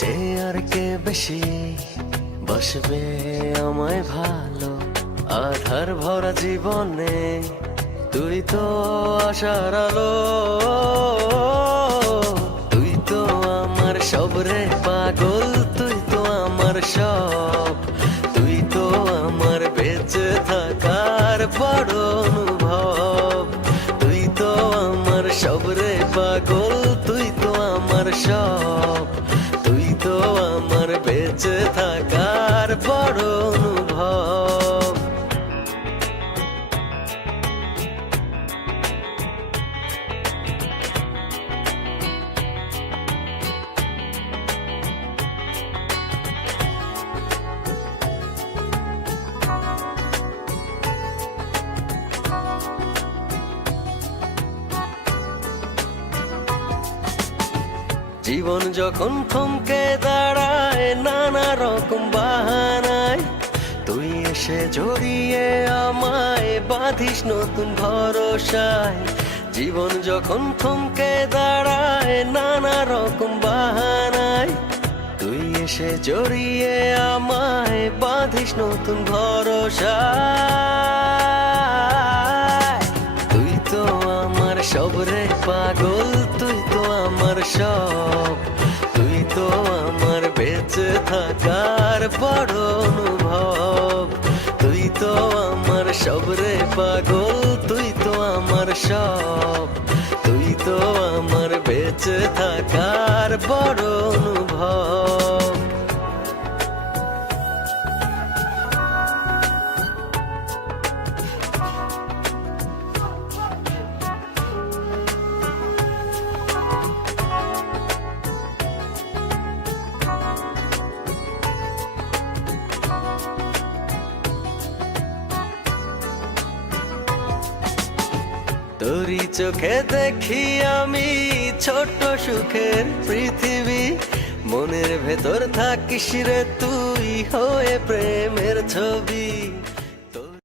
যে আর কে বেশি বসবে আমায় ভালো, আধার ভরা জীবনে তুই তো আশার আলো। তুই তো আমার সব রে পাগল, তুই তো আমার সব, তুই তো আমার বেঁচে থাকার বড় অনুভব। তুই তো আমার সব রে পাগল, তুই তো আমার সব, তুই তো আমার বেঁচে থাকার বড় অনুভব। জীবন যখন থমকে দাঁড়ায় নানা রকম বাহানায়, তুই এসে জড়িয়ে আমায় বাঁধিস নতুন ভরসায়। জীবন যখন থমকে দাঁড়ায় নানা রকম বাহানায়, তুই এসে জড়িয়ে আমায় বাঁধিস নতুন ভরসায়। তুই তো আমার সব রে পাগল, তুই তো আমার সব, তুই তো আমার বেঁচে থাকার বড় অনুভব। তুই তো আমার সব রে পাগল, তুই তো আমার সব, তুই তো আমার বেঁচে থাকার বড় অনুভব। তোরই চোখে দেখি আমি ছোট্ট সুখের পৃথিবী, মনের ভেতর থাকিস রে তুই হয়ে প্রেমের ছবি।